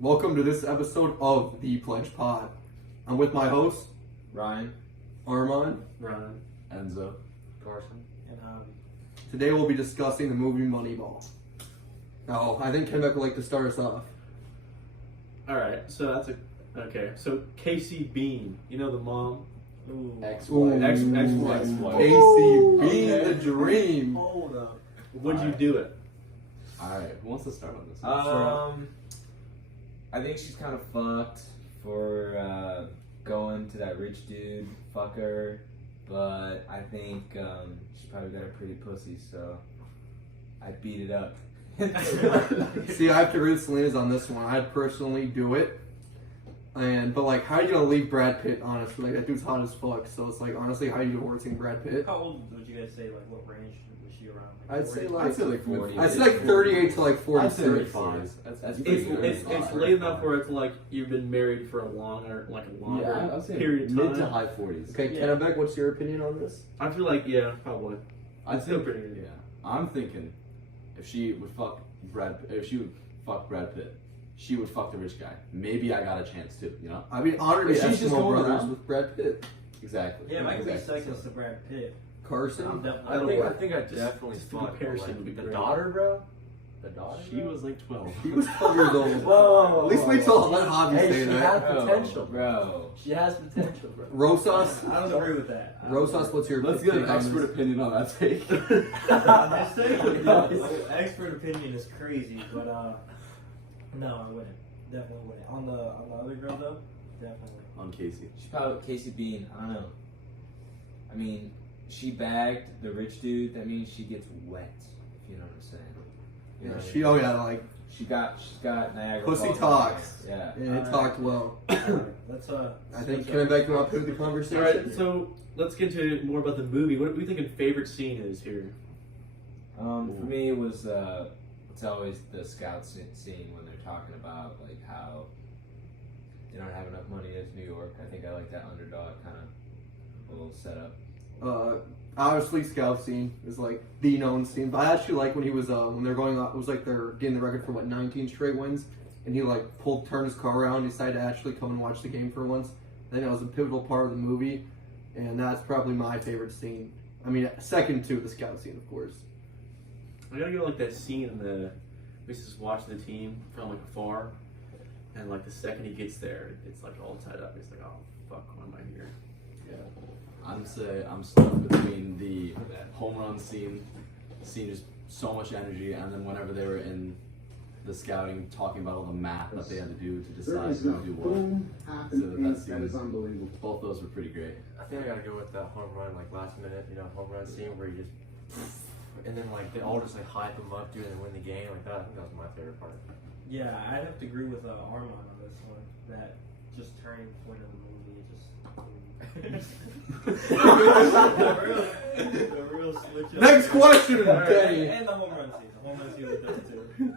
Welcome to this episode of the Pledge Pod. I'm with my hosts, Ryan, Armand, Ryan, Enzo, Carson, and Today we'll be discussing the movie Moneyball. Now, I think Kenbeck would like to start us off. Alright, so that's okay. So Casey Bean, you know the mom? ex-wife. Ex-wife. Casey Bean, Okay. the dream. Hold up. Would you do it? Alright, who wants to start on this? I think she's kind of fucked for going to that rich dude, fucker. But I think she's probably got a pretty pussy, so I'd beat it up. See, I have to agree with Selena's on this one. I'd personally do it. But like, how are you gonna leave Brad Pitt, honestly? Like, that dude's hot as fuck. So it's like, honestly, how are you divorcing Brad Pitt? How old would you guys say, like, what range was she around? I'd say 40. I'd say like 38 to like I'd 46. say like 5. That's pretty good. It's late enough where it's like you've been married for a longer Yeah, I'd say period of mid time. to high 40s. Okay, Yeah. Kenbeck, what's your opinion on this? I feel like, yeah, probably. I'd Still say pretty good. Yeah, I'm thinking if she would fuck Brad Pitt, she would fuck the rich guy. Maybe I got a chance too. You know? I mean, honor to She's just Eskimo going Brothers around. with Brad Pitt. Exactly. Yeah, if I could be exactly. seconds to Brad Pitt. Carson? I'm definitely. I think I definitely just the fuck comparison would be the great. daughter, bro. The daughter. She was like 12. He was 12 years old. Whoa. At least wait till let Hobby Hey, say she that. has potential, bro. She has potential, bro. Rosas? I don't agree with that. Rosas, what's your Let's get an take on expert this? opinion on that take. I'm just saying, expert opinion is crazy, but no, I wouldn't. Definitely wouldn't. On the other girl though, definitely. On Casey. She's probably Casey Bean. I don't know. I mean, she bagged the rich dude. That means she gets wet. If you know what I'm saying. You know what I mean? Oh yeah, like, She's got Niagara pussy Falls. talks. Yeah. And it talked well. Alright, let's I think switch Kenbeck, up. you want to put the conversation? Alright, so let's get into more about the movie. What do we think your favorite scene is here? For me, it was it's always the scout scene when they're talking about like how they don't have enough money. It's New York. I think I like that underdog kind of little setup. Obviously, Scout scene is like the known scene. But I actually like when he was when they're going up. It was like they're getting the record for 19 straight wins, and he like turned his car around, and decided to actually come and watch the game for once. I think that was a pivotal part of the movie, and that's probably my favorite scene. I mean, second to the Scout scene, of course. I gotta go like that scene in the we just watching the team from like afar, and like the second he gets there, it's like all tied up. He's like, oh fuck, why am I here? I'm stuck between the home run scene just so much energy, and then whenever they were in the scouting talking about all the math that they had to do to decide who to do what. So that scene is unbelievable. Both those were pretty great. I think I gotta go with that home run, like last minute, home run scene where you just, and then like they all just like hype him up, dude, and win the game like that. I think that was my favorite part. Yeah, I'd have to agree with Armand on this one. That just turning point of the movie, the real switch up. Next question, Alright, Kenny. and the home run scene. The home run scene was dope too.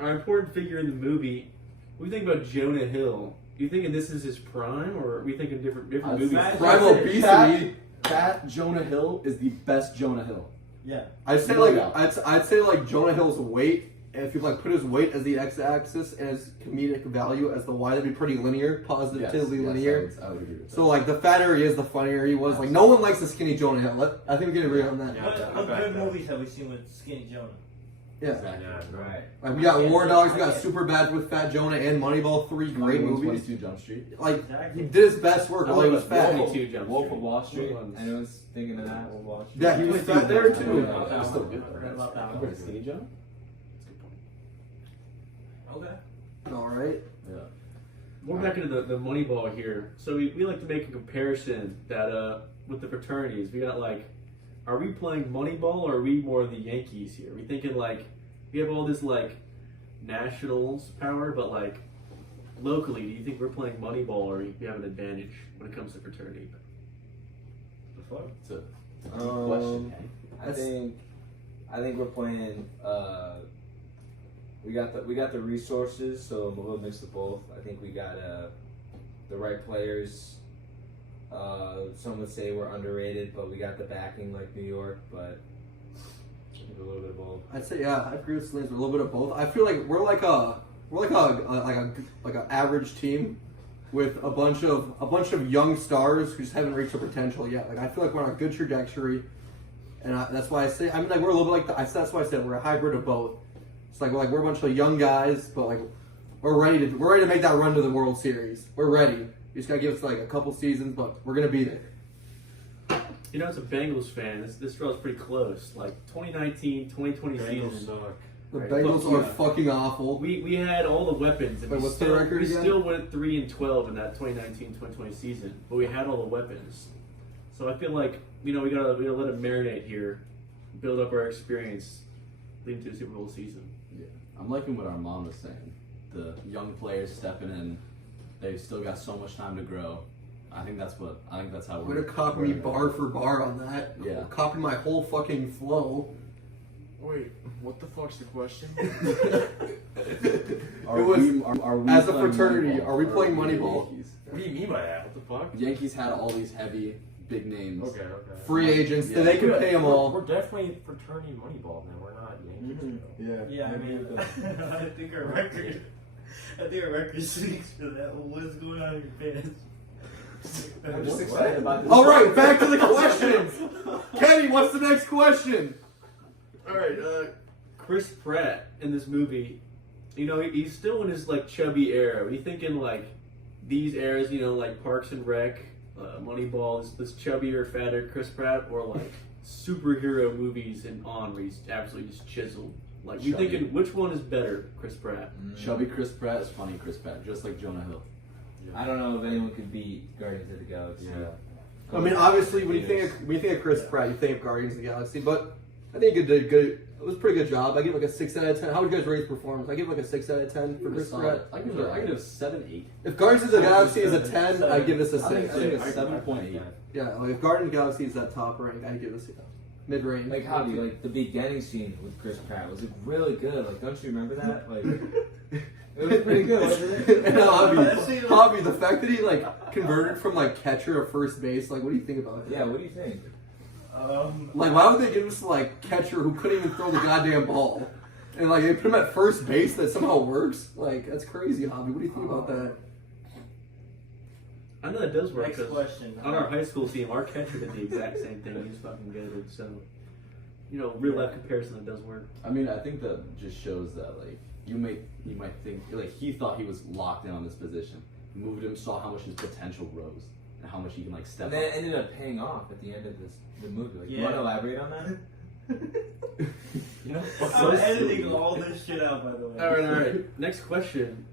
Our important figure in the movie. What do you think about Jonah Hill? Do you think this is his prime, or are we thinking different I'd movies? say- Prime obesity. That Jonah Hill is the best Jonah Hill. Yeah. I'd say No like doubt. I'd say like Jonah Hill's weight. And if you like put his weight as the x-axis and his comedic value as the y, that'd be pretty linear, positively linear. I would agree with that. So like the fatter he is, the funnier he was. Like no one likes the skinny Jonah Hill. I think we can agree on that. Yeah. What good movies have we seen with Skinny Jonah? Yeah. Exactly. Right. Like we got War Dogs, we got Superbad with Fat Jonah, and Moneyball. 3 great movies. 22 Jump Street. Like Exactly. he did his best work while he was fat. Wolf- 22 Jump Wolf Street. of Wall Street. Wolf of- Anyone's thinking of that? Wolf of Wall Street. Yeah, he was fat there too. Yeah, that was still good. Forgot about that Compared one. to Skinny John? Okay. All right. Yeah. We're back into the Moneyball here. So we like to make a comparison that with the fraternities. We got like, are we playing Moneyball or are we more the Yankees here? We thinking like we have all this like nationals power, but like locally, do you think we're playing Moneyball or we have an advantage when it comes to fraternity? The fuck? It's a deep question. I think we're playing. We got the resources, so we'll mix of both. I think we got the right players. Some would say we're underrated, but we got the backing like New York. But a little bit of both. I'd say, yeah, I agree with Slanes, a little bit of both. I feel like we're like a we're like a average team with a bunch of young stars who just haven't reached their potential yet. Like I feel like we're on a good trajectory, and that's why I say we're a little bit like that's why I said we're a hybrid of both. It's like we're a bunch of young guys, but like we're ready to make that run to the World Series. We're ready. You just gotta give us like a couple seasons, but we're gonna be there. You know, as a Bengals fan, this draw's pretty close. Like 2019, 2020 Bengals season. suck. The Right. Bengals Fuck are yeah. fucking awful. We had all the weapons, and Wait, we what's the still, record we again? still went 3-12 in that 2019-2020 season. But we had all the weapons, so I feel like we gotta let it marinate here, build up our experience, leading to the Super Bowl season. Yeah. I'm liking what our mom was saying. The young players stepping in, they've still got so much time to grow. I think that's how Way to copy me bar for bar on that. Yeah. Copy my whole fucking flow. Wait, what the fuck's the question? Are It was- we as a playing fraternity, Moneyball, are we or playing the Moneyball? Yankees? What do you mean by that? What the fuck? Yankees had all these heavy, big names. Okay. Free agents, Yeah. they can pay them all. We're definitely fraternity Moneyball, man. We're not Yankees. Yeah. Yeah, I mean, I think our record speaks for that. What's going on in your pants? I'm just excited about this. All right, back to the questions. Kenny, what's the next question? All right, Chris Pratt in this movie, he's still in his like chubby era. Are you thinking like these eras, like Parks and Rec, Moneyball, is this chubbier, fatter Chris Pratt, or like superhero movies and on where he's absolutely just chiseled? Like, you Chubby. thinking which one is better, Chris Pratt? Chubby Chris Pratt is funny Chris Pratt, just like Jonah Hill. I don't know if anyone could beat Guardians of the Galaxy. Yeah. I mean, obviously, when you think of Chris Pratt, you think of Guardians of the Galaxy, but I think he did good. It was a pretty good job. I give like a 6 out of 10. How would you guys rate his performance? I give like a 6 out of 10 for Chris Pratt. I give it a 7-8. If Guardians of the Galaxy is a 10, I give this a I think 6. it's 7.8. Yeah, like if Guardians of the Galaxy is that top rank, I give this mid range. Like Javi, like the beginning scene with Chris Pratt was like really good. Like, don't you remember that? Like, it was pretty good, wasn't it? And Javi, the fact that he like converted from like catcher to first base, like what do you think about that? Yeah, what do you think? Like, why would they give us like catcher who couldn't even throw the goddamn ball, and like they put him at first base? That somehow works. Like that's crazy, Javi. What do you think about that? I know that does work. Next 'cause question. On our high school team, our catcher did the exact same thing. He was fucking good. So, real life comparison, that does work. I mean, I think that just shows that like you might think like he thought he was locked in on this position. Moved him, saw how much his potential grows and how much he can like step And up. then it ended up paying off at the end of the movie. Like, you Yeah. want to elaborate on that? I'm editing all this shit out, by the way. All right. Next question: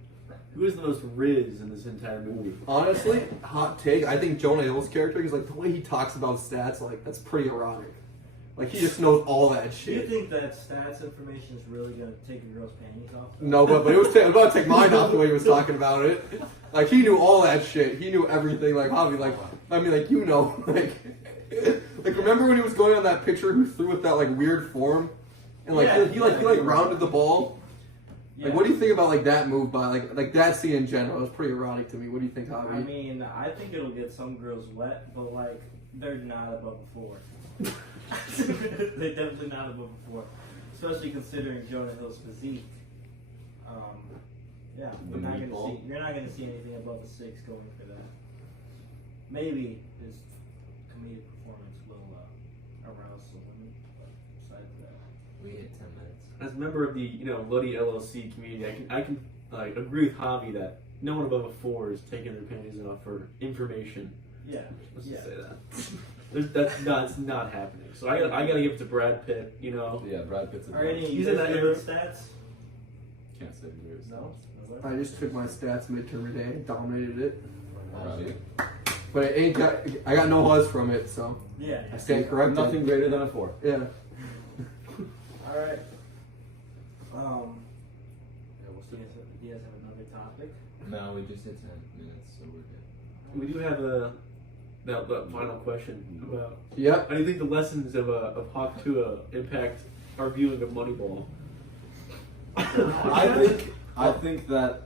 who is the most Riz in this entire movie? Honestly, hot take. I think Jonah Hill's character is like the way he talks about stats. Like that's pretty erotic. Like he just knows all that Do you shit. think that stats information is really gonna take a girl's panties off? No, but it was about to take mine off the way he was talking about it. Like he knew all that shit. He knew everything. Like Javi, like like remember when he was going on that pitcher who threw with that like weird form, and like Yeah. he rounded the ball. Yeah. Like what do you think about like that move by like that scene in general? It was pretty erotic to me. What do you think, Javi? I mean, I think it'll get some girls wet, but like they're not above a 4. They're definitely not above a 4, especially considering Jonah Hill's physique. Yeah, The meatball. you're not gonna see anything above a 6 going for that. Maybe his comedic performance will arouse some women, but besides that, We hit 10 minutes. As a member of the Luddy LLC community, I can agree with Javi that no one above a 4 is taking their panties off for information. yeah, Let's yeah. just say that. That's not happening. So I gotta give it to Brad Pitt. Yeah, Brad Pitt's a Are any He's you in guys that know era. the stats? can't say yours. No. I just took my stats midterm today and dominated it. Right. But it ain't got. I got no buzz from it, so Yeah. I stand corrected. Nothing greater than a 4. Yeah. All right. Yeah, what's Do you guys have another topic? No, we just hit 10 minutes, so we're good. We do have that final question about Yep. how do you think the lessons of Hawk Tua impact our viewing of Moneyball? I think that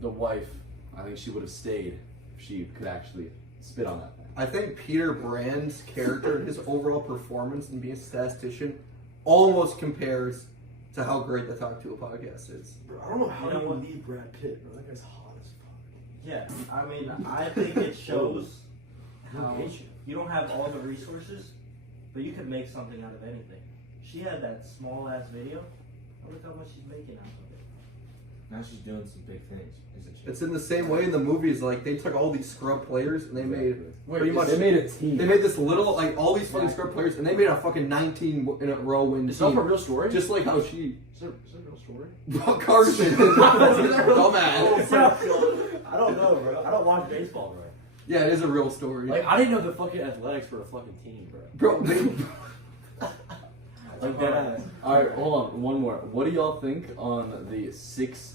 the wife, I think she would have stayed if she could actually spit on that thing. I think Peter Brand's character, his overall performance in being a statistician, almost compares to how great the Talk to a podcast is. Bro, I don't know how You know you what? leave Brad Pitt, bro. That guy's hot as fuck. Yeah, I mean, I think it shows Who how hates you? you don't have all the resources, but you can make something out of anything. She had that small ass video. Look how much she's making out of it. Now she's doing some big things, isn't she? It's in the same way in the movies. Like they took all these scrub players and they made pretty much. They made a team. They made this little like all these fucking scrub players and they made a fucking 19 in a row win It's not team. a real story. Just like how she. Is it a real story? Carson. Dumbass. I don't know, bro. I don't watch baseball, bro. Yeah, it is a real story. Like I didn't know the fucking Athletics were a fucking team, bro. Bro, Like that. Alright, hold on, one more. What do y'all think on the 6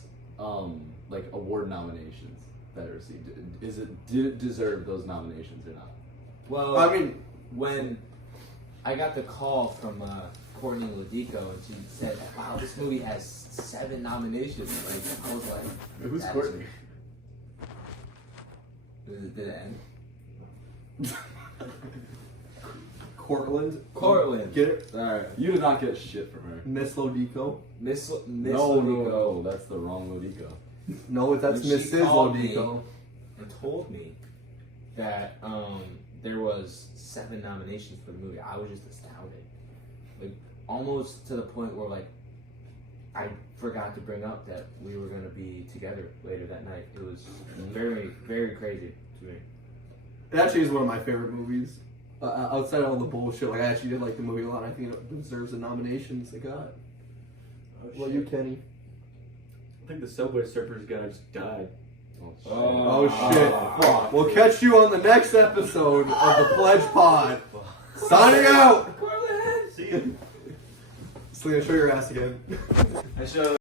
like award nominations that are received? Did it deserve those nominations or not? Well, I mean, when I got the call from Courtney Lodico and she said, "Wow, this movie has 7 nominations," like I was like, Who's "That's- Courtney? Did it end? Cortland. Cortland. Get it? Alright. You did not get shit from her. Miss Lodico. Miss No, Lodico that's the wrong Lodico. No, that's When she Mrs. called me Lodico. and told me that there was 7 nominations for the movie. I was just astounded. Like almost to the point where like I forgot to bring up that we were gonna be together later that night. It was very, very crazy to me. It actually is one of my favorite movies. Outside of all the bullshit, like I actually did like the movie a lot. I think it deserves the nominations it got. Well, you, Kenny. I think the Subway Surfers guy just died. Oh shit! We'll catch you on the next episode of the Pledge Pod. Signing out. See you. Selena, show your ass again. I showed